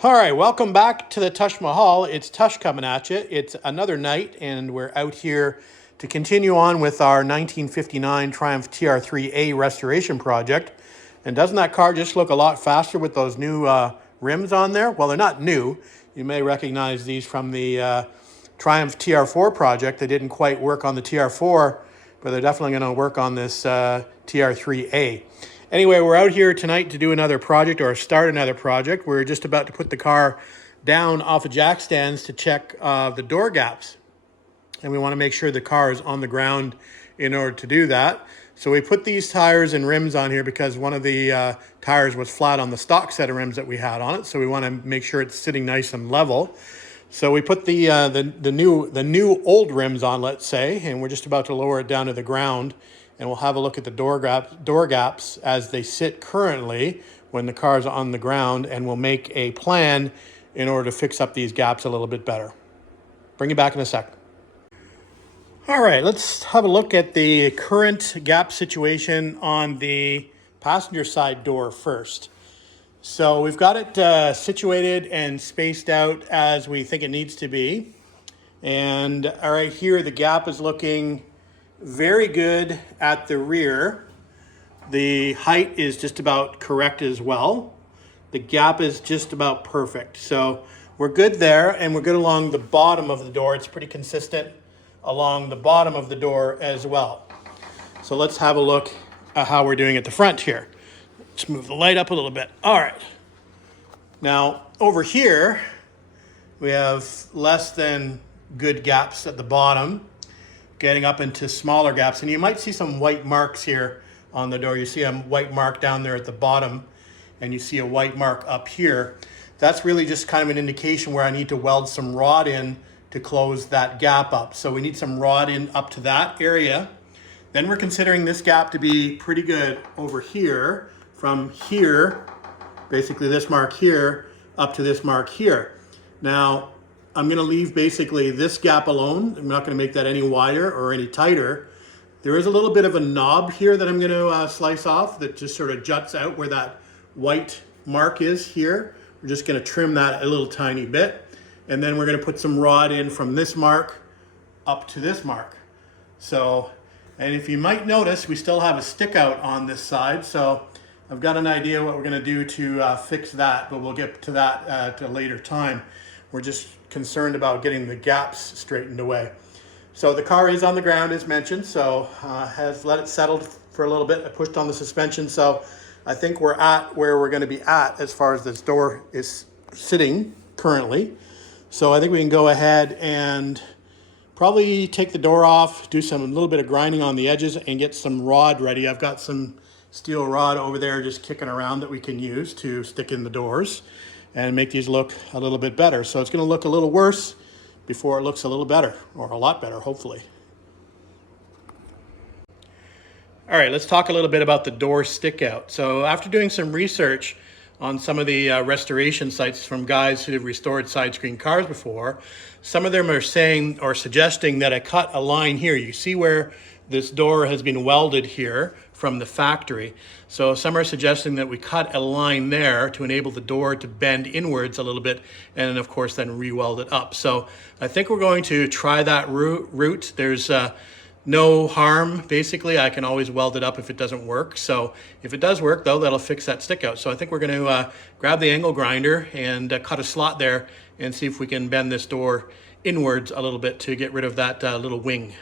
All right, welcome back to the Tush Mahal. It's Tush coming at you. It's another night, and we're out here to continue on with our 1959 Triumph TR3A Restoration Project. And doesn't that car just look a lot faster with those new rims on there? Well, they're not new. You may recognize these from the Triumph TR4 project. They didn't quite work on the TR4, but they're definitely going to work on this TR3A. Anyway, we're out here tonight to do another project or start another project. We're just about to put the car down off of jack stands to check the door gaps. And we want to make sure the car is on the ground in order to do that. So we put these tires and rims on here because one of the tires was flat on the stock set of rims that we had on it. So we want to make sure it's sitting nice and level. So we put the new old rims on, let's say, and we're just about to lower it down to the ground. And we'll have a look at the door gaps as they sit currently when the car's on the ground, and we'll make a plan in order to fix up these gaps a little bit better. Bring you back in a sec. All right, let's have a look at the current gap situation on the passenger side door first. So we've got it situated and spaced out as we think it needs to be. And all right, here the gap is looking very good at the rear. The height is just about correct as well. The gap is just about perfect. So we're good there, and we're good along the bottom of the door. It's pretty consistent along the bottom of the door as well. So let's have a look at how we're doing at the front here. Let's move the light up a little bit. All right. Now over here, we have less than good gaps at the bottom, getting up into smaller gaps. And you might see some white marks here on the door. You see a white mark down there at the bottom, and you see a white mark up here. That's really just kind of an indication where I need to weld some rod in to close that gap up. So we need some rod in up to that area. Then we're considering this gap to be pretty good over here, from here, basically this mark here, up to this mark here. Now, I'm going to leave basically this gap alone. I'm not going to make that any wider or any tighter. There is a little bit of a knob here that I'm going to slice off that just sort of juts out where that white mark is here. We're just going to trim that a little tiny bit. And then we're going to put some rod in from this mark up to this mark. So, and if you might notice, we still have a stick out on this side. So I've got an idea what we're going to do to fix that, but we'll get to that at a later time. We're just concerned about getting the gaps straightened away. So the car is on the ground as mentioned, so has let it settle for a little bit. I pushed on the suspension, so I think we're at where we're going to be at as far as this door is sitting currently. So I think we can go ahead and probably take the door off, do a little bit of grinding on the edges, and get some rod ready. I've got some steel rod over there just kicking around that we can use to stick in the doors and make these look a little bit better. So it's going to look a little worse before it looks a little better, or a lot better, hopefully. All right, let's talk a little bit about the door stick out. So after doing some research on some of the restoration sites from guys who have restored side screen cars before, some of them are saying or suggesting that I cut a line here. You see where this door has been welded here from the factory. So some are suggesting that we cut a line there to enable the door to bend inwards a little bit, and then of course then re-weld it up. So I think we're going to try that route. There's no harm, basically. I can always weld it up if it doesn't work. So if it does work though, that'll fix that stick out. So I think we're going to grab the angle grinder and cut a slot there and see if we can bend this door inwards a little bit to get rid of that little wing.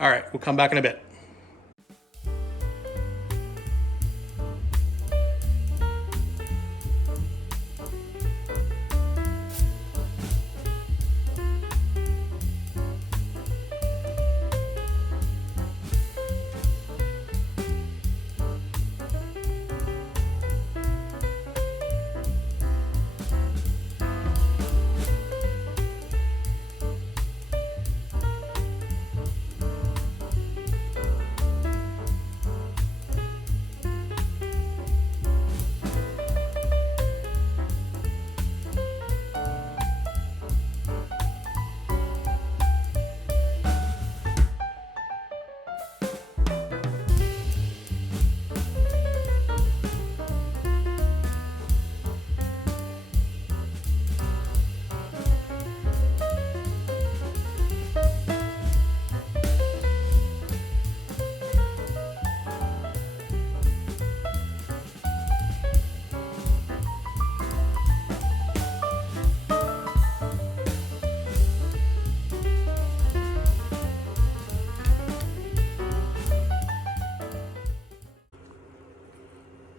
All right, we'll come back in a bit.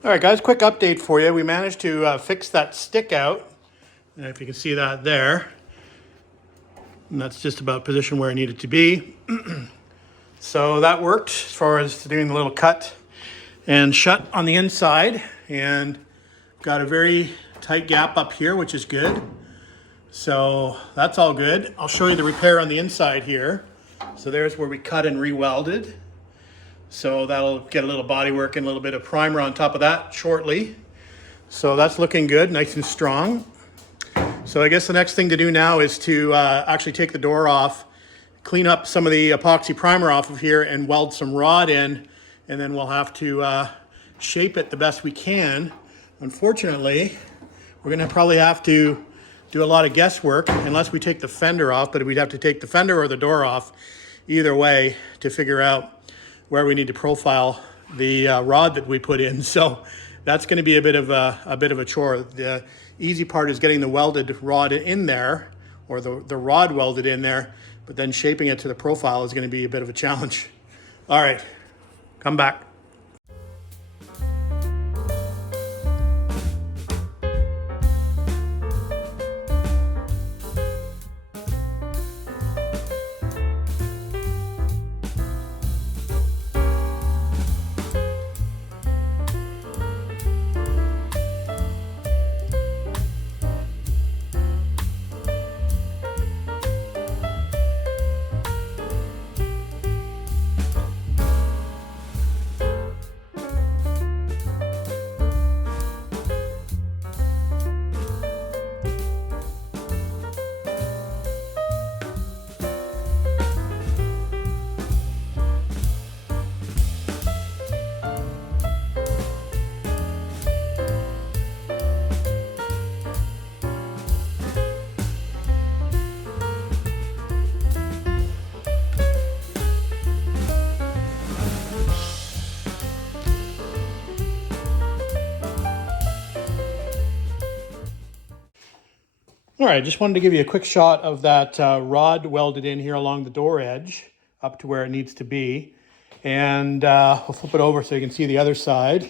All right, guys, quick update for you. We managed to fix that stick out. And if you can see that there, and that's just about position where it needed to be. So that worked as far as doing the little cut and shut on the inside, and got a very tight gap up here, which is good. So that's all good. I'll show you the repair on the inside here. So there's where we cut and re-welded. So that'll get a little body work and a little bit of primer on top of that shortly. So that's looking good, nice and strong. So I guess the next thing to do now is to actually take the door off, clean up some of the epoxy primer off of here and weld some rod in, and then we'll have to shape it the best we can. Unfortunately, we're gonna probably have to do a lot of guesswork unless we take the fender off, but we'd have to take the fender or the door off either way to figure out where we need to profile the rod that we put in. So that's going to be a bit of a chore. The easy part is getting the welded rod in there, or the rod welded in there, but then shaping it to the profile is going to be a bit of a challenge. All right, come back. All right, just wanted to give you a quick shot of that rod welded in here along the door edge up to where it needs to be. And we'll flip it over so you can see the other side.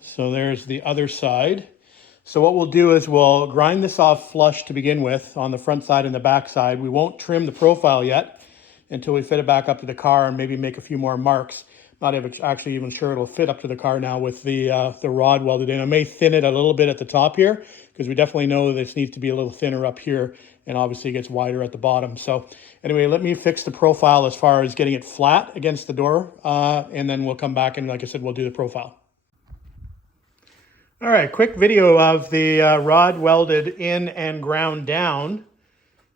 So there's the other side. So what we'll do is we'll grind this off flush to begin with on the front side and the back side. We won't trim the profile yet until we fit it back up to the car and maybe make a few more marks. Not actually even sure it'll fit up to the car now with the rod welded in. I may thin it a little bit at the top here because we definitely know this needs to be a little thinner up here, and obviously it gets wider at the bottom. So anyway, let me fix the profile as far as getting it flat against the door, and then we'll come back and, like I said, we'll do the profile. All right, quick video of the rod welded in and ground down.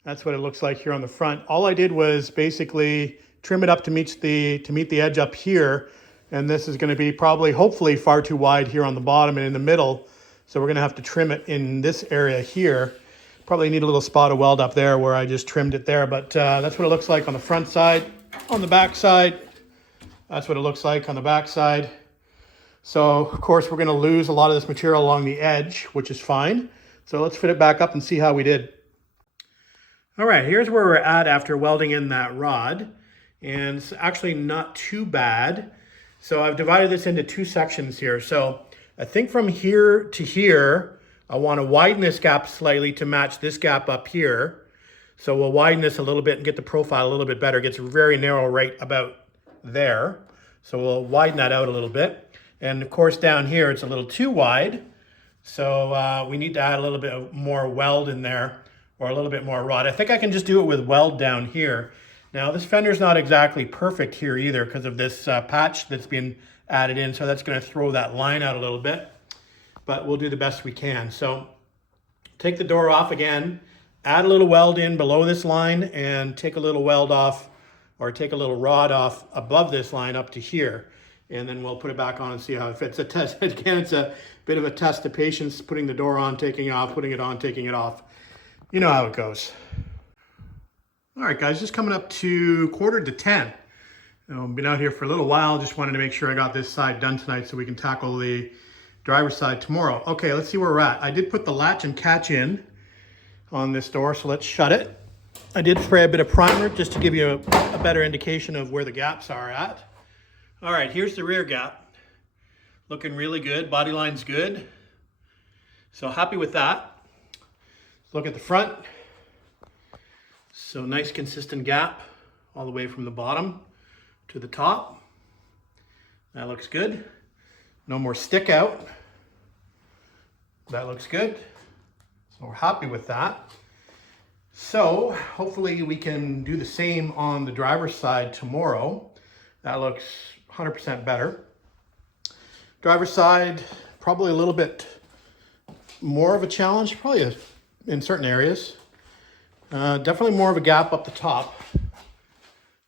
That's what it looks like here on the front. All I did was basically trim it up to meet the edge up here, and this is going to be probably, hopefully, far too wide here on the bottom and in the middle. So we're going to have to trim it in this area here. Probably need a little spot of weld up there where I just trimmed it there, but that's what it looks like on the front side. On the back side, that's what it looks like on the back side. So of course we're going to lose a lot of this material along the edge, which is fine. So let's fit it back up and see how we did. All right, here's where we're at after welding in that rod. And it's actually not too bad. So I've divided this into two sections here. So I think from here to here, I want to widen this gap slightly to match this gap up here. So we'll widen this a little bit and get the profile a little bit better. It gets very narrow right about there. So we'll widen that out a little bit. And of course down here, it's a little too wide. So we need to add a little bit more weld in there, or a little bit more rod. I think I can just do it with weld down here. Now this fender's not exactly perfect here either because of this patch that's been added in, so that's going to throw that line out a little bit, but we'll do the best we can. So take the door off again, add a little weld in below this line, and take a little weld off, or take a little rod off above this line up to here, and then we'll put it back on and see how it fits. A test again, it's a bit of a test of patience, putting the door on, taking it off, putting it on, taking it off. You know how it goes. All right, guys, just coming up to 9:45. I've been out here for a little while. Just wanted to make sure I got this side done tonight so we can tackle the driver's side tomorrow. Okay, let's see where we're at. I did put the latch and catch in on this door, so let's shut it. I did spray a bit of primer just to give you a better indication of where the gaps are at. All right, here's the rear gap. Looking really good. Body line's good. So happy with that. Look at the front. So nice consistent gap all the way from the bottom to the top. That looks good. No more stick out. That looks good. So we're happy with that. So hopefully we can do the same on the driver's side tomorrow. That looks 100% better. Driver's side, probably a little bit more of a challenge, probably in certain areas. Definitely more of a gap up the top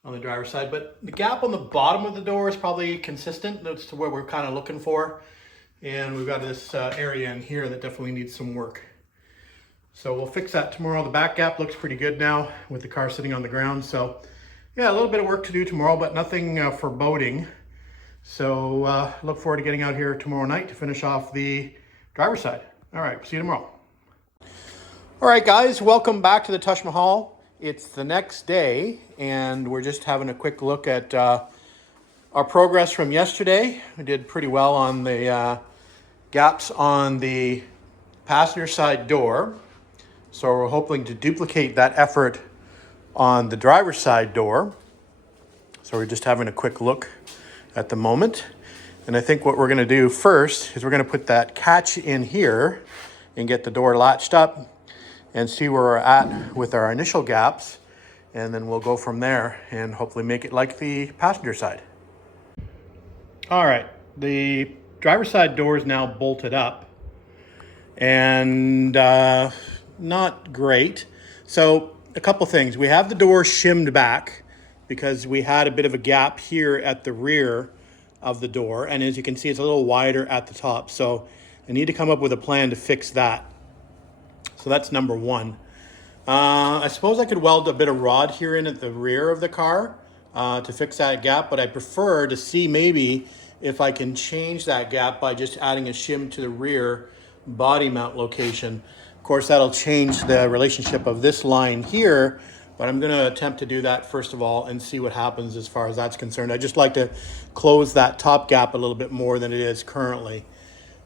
on the driver's side, but the gap on the bottom of the door is probably consistent. That's to what we're kind of looking for. And we've got this area in here that definitely needs some work. So we'll fix that tomorrow. The back gap looks pretty good now with the car sitting on the ground. So yeah, a little bit of work to do tomorrow, but nothing foreboding. So look forward to getting out here tomorrow night to finish off the driver's side. All right, see you tomorrow. All right, guys, welcome back to the Taj Mahal. It's the next day, and we're just having a quick look at our progress from yesterday. We did pretty well on the gaps on the passenger side door. So we're hoping to duplicate that effort on the driver's side door. So we're just having a quick look at the moment. And I think what we're gonna do first is we're gonna put that catch in here and get the door latched up and see where we're at with our initial gaps. And then we'll go from there and hopefully make it like the passenger side. All right, the driver's side door is now bolted up and not great. So a couple things. We have the door shimmed back because we had a bit of a gap here at the rear of the door. And as you can see, it's a little wider at the top. So I need to come up with a plan to fix that. So that's number one. I suppose I could weld a bit of rod here in at the rear of the car to fix that gap, but I prefer to see maybe if I can change that gap by just adding a shim to the rear body mount location. Of course, that'll change the relationship of this line here, but I'm gonna attempt to do that first of all and see what happens as far as that's concerned. I just like to close that top gap a little bit more than it is currently.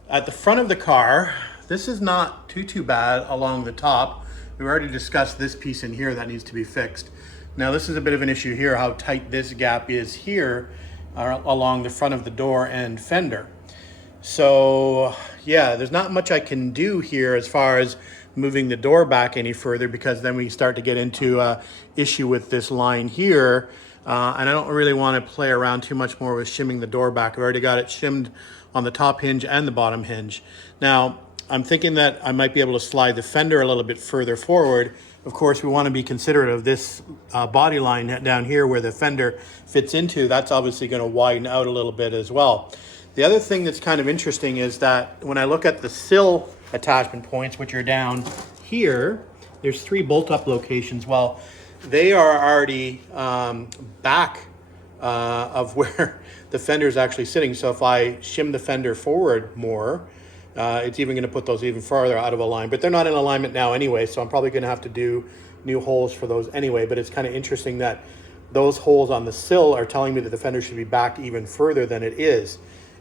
At the front of the car, this is not too bad along the top. We've already discussed this piece in here that needs to be fixed. Now this is a bit of an issue here, how tight this gap is here along the front of the door and fender. So yeah, there's not much I can do here as far as moving the door back any further, because then we start to get into an issue with this line here. And I don't really want to play around too much more with shimming the door back. I've already got it shimmed on the top hinge and the bottom hinge. Now, I'm thinking that I might be able to slide the fender a little bit further forward. Of course, we want to be considerate of this body line down here where the fender fits into. That's obviously going to widen out a little bit as well. The other thing that's kind of interesting is that when I look at the sill attachment points, which are down here, there's 3 bolt-up locations. Well, they are already back of where the fender is actually sitting. So if I shim the fender forward more, it's even going to put those even farther out of alignment. But they're not in alignment now anyway, so I'm probably going to have to do new holes for those anyway. But it's kind of interesting that those holes on the sill are telling me that the fender should be back even further than it is.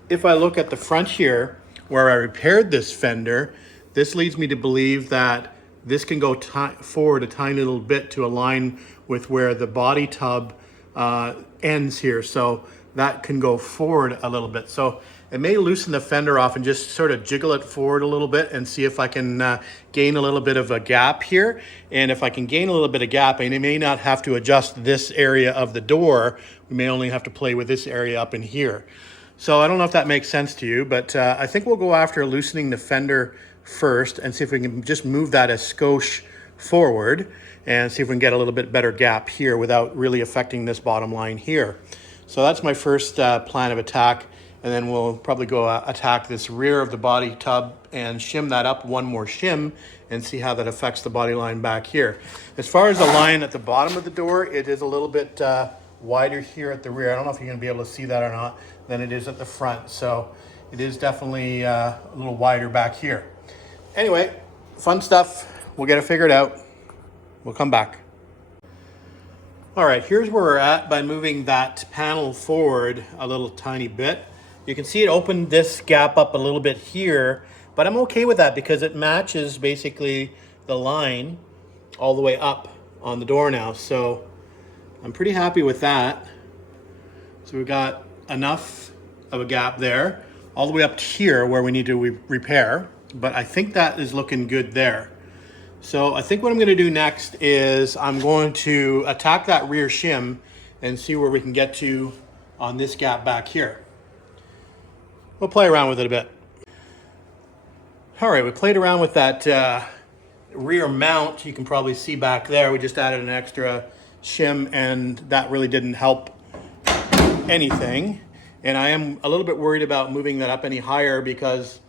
If I look at the front here, where I repaired this fender, this leads me to believe that this can go forward a tiny little bit to align with where the body tub ends here. So that can go forward a little bit. So it may loosen the fender off and just sort of jiggle it forward a little bit and see if I can gain a little bit of a gap here. And if I can gain a little bit of gap, and I may not have to adjust this area of the door, we may only have to play with this area up in here. So I don't know if that makes sense to you, but I think we'll go after loosening the fender first and see if we can just move that a skosh forward and see if we can get a little bit better gap here without really affecting this bottom line here. So that's my first plan of attack. And then we'll probably go attack this rear of the body tub and shim that up one more shim and see how that affects the body line back here. As far as the line at the bottom of the door, it is a little bit wider here at the rear. I don't know if you're gonna be able to see that or not, than it is at the front. So it is definitely a little wider back here. Anyway, fun stuff. We'll get it figured out. We'll come back. All right, here's where we're at by moving that panel forward a little tiny bit. You can see it opened this gap up a little bit here, but I'm okay with that because it matches basically the line all the way up on the door now. So I'm pretty happy with that. So we've got enough of a gap there, all the way up to here where we need to repair, but I think that is looking good there. So I think what I'm going to do next is I'm going to attack that rear shim and see where we can get to on this gap back here. We'll play around with it a bit. All right, we played around with that rear mount. You can probably see back there, we just added an extra shim and that really didn't help anything. And I am a little bit worried about moving that up any higher because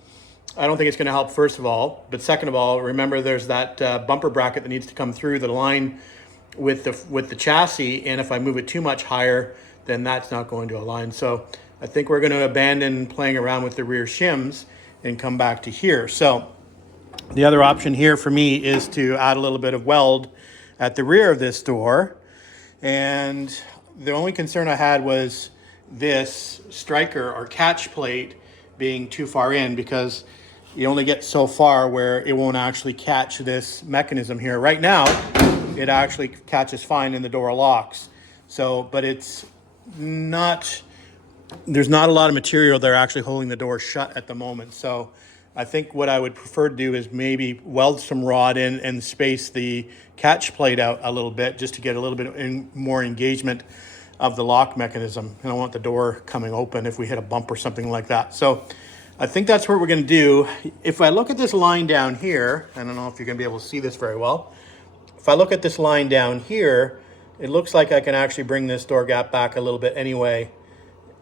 I don't think it's going to help, first of all. But second of all, remember there's that bumper bracket that needs to come through the line with the chassis. And if I move it too much higher, then that's not going to align. So I think we're going to abandon playing around with the rear shims and come back to here. So the other option here for me is to add a little bit of weld at the rear of this door. And the only concern I had was this striker or catch plate being too far in, because you only get so far where it won't actually catch this mechanism here. Right now, it actually catches fine and the door locks. So, but it's not, there's not a lot of material there actually holding the door shut at the moment. So I think what I would prefer to do is maybe weld some rod in and space the catch plate out a little bit just to get a little bit more engagement of the lock mechanism. And I want the door coming open if we hit a bump or something like that. So I think that's what we're going to do. If I look at this line down here, I don't know if you're going to be able to see this very well. If I look at this line down here, it looks like I can actually bring this door gap back a little bit anyway,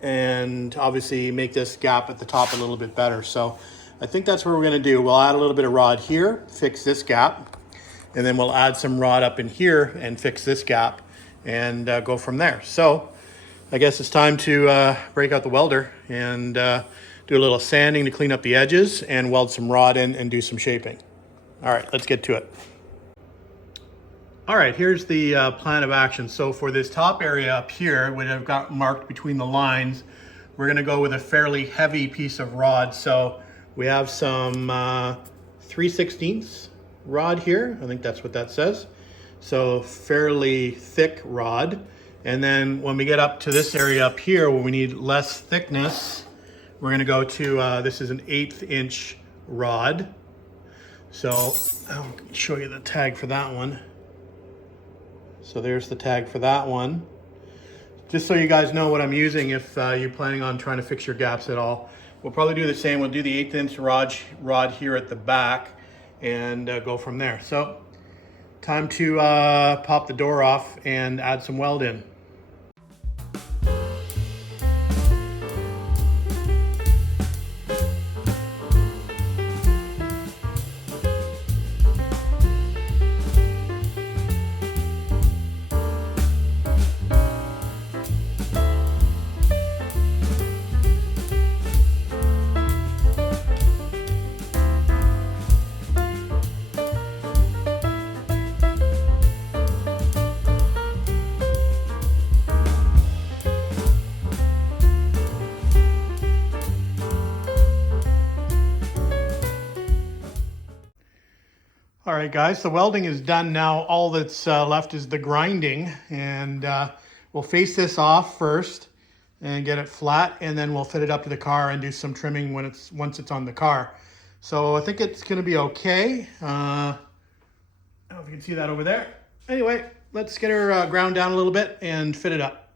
and obviously make this gap at the top a little bit better. So I think that's what we're going to do. We'll add a little bit of rod here, fix this gap, and then we'll add some rod up in here and fix this gap and go from there. So I guess it's time to break out the welder and do a little sanding to clean up the edges and weld some rod in and do some shaping. All right, let's get to it. All right, here's the plan of action. So for this top area up here, which I've got marked between the lines, we're gonna go with a fairly heavy piece of rod. So we have some 3/16 rod here. I think that's what that says. So fairly thick rod. And then when we get up to this area up here where we need less thickness, we're gonna go to, this is an 1/8 inch rod. So I'll show you the tag for that one. So there's the tag for that one. Just so you guys know what I'm using if you're planning on trying to fix your gaps at all. We'll probably do the same. We'll do the 1/8 inch rod here at the back and go from there. So time to pop the door off and add some weld in. All right, guys, the welding is done now. All that's left is the grinding, and we'll face this off first and get it flat, and then we'll fit it up to the car and do some trimming once it's on the car. So I think it's gonna be okay. I don't know if you can see that over there. Anyway, let's get her ground down a little bit and fit it up.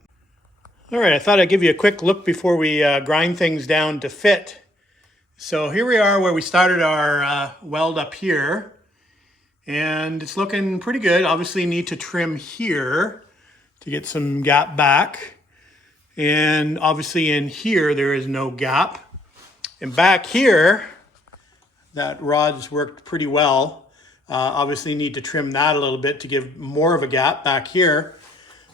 All right, I thought I'd give you a quick look before we grind things down to fit. So here we are where we started our weld up here. And it's looking pretty good. Obviously need to trim here to get some gap back. And obviously in here, there is no gap. And back here, that rod's worked pretty well. Obviously need to trim that a little bit to give more of a gap back here.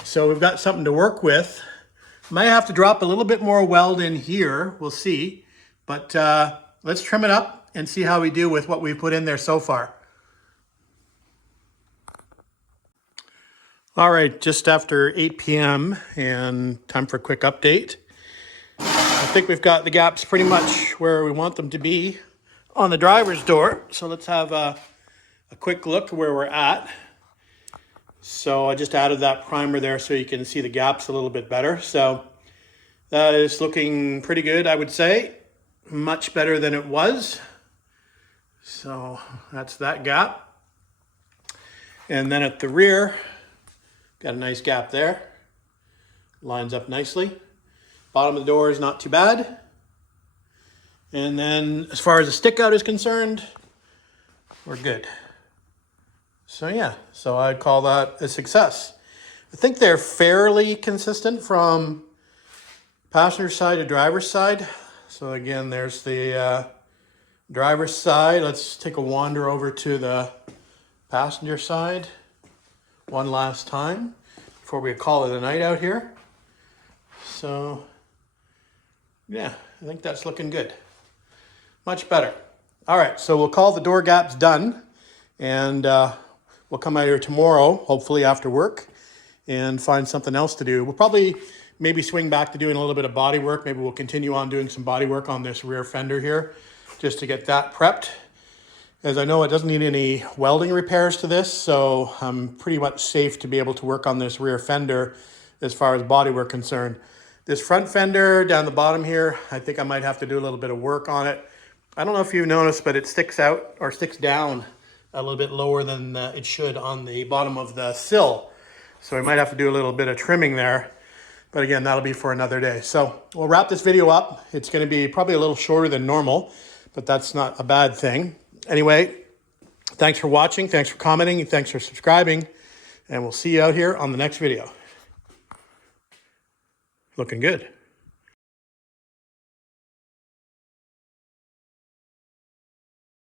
So we've got something to work with. Might have to drop a little bit more weld in here. We'll see. But let's trim it up and see how we do with what we've put in there so far. All right, just after 8 p.m. and time for a quick update. Got think we've got the gaps pretty much where we want them to be on the driver's door. So let's have a quick look where we're at. So I just added that primer there so you can see the gaps a little bit better. So that is looking pretty good, I would say. Much better than it was. So that's that gap. And then at the rear, got a nice gap there. Lines up nicely. Bottom of the door is not too bad. And then as far as the stick out is concerned, we're good. So yeah, so I'd call that a success. I think they're fairly consistent from passenger side to driver's side. So again, there's the driver's side. Let's take a wander over to the passenger side one last time before we call it a night out here. So yeah, I think that's looking good. Much better. All right, so we'll call the door gaps done, and we'll come out here tomorrow, hopefully after work, and find something else to do. We'll probably maybe swing back to doing a little bit of body work. Maybe we'll continue on doing some body work on this rear fender here, just to get that prepped. As I know, it doesn't need any welding repairs to this, so I'm pretty much safe to be able to work on this rear fender as far as body work concerned. This front fender down the bottom here, I think I might have to do a little bit of work on it. I don't know if you've noticed, but it sticks out or sticks down a little bit lower than it should on the bottom of the sill. So we might have to do a little bit of trimming there. But again, that'll be for another day. So we'll wrap this video up. It's going to be probably a little shorter than normal, but that's not a bad thing. Anyway, thanks for watching. Thanks for commenting. Thanks for subscribing. And we'll see you out here on the next video. Looking good.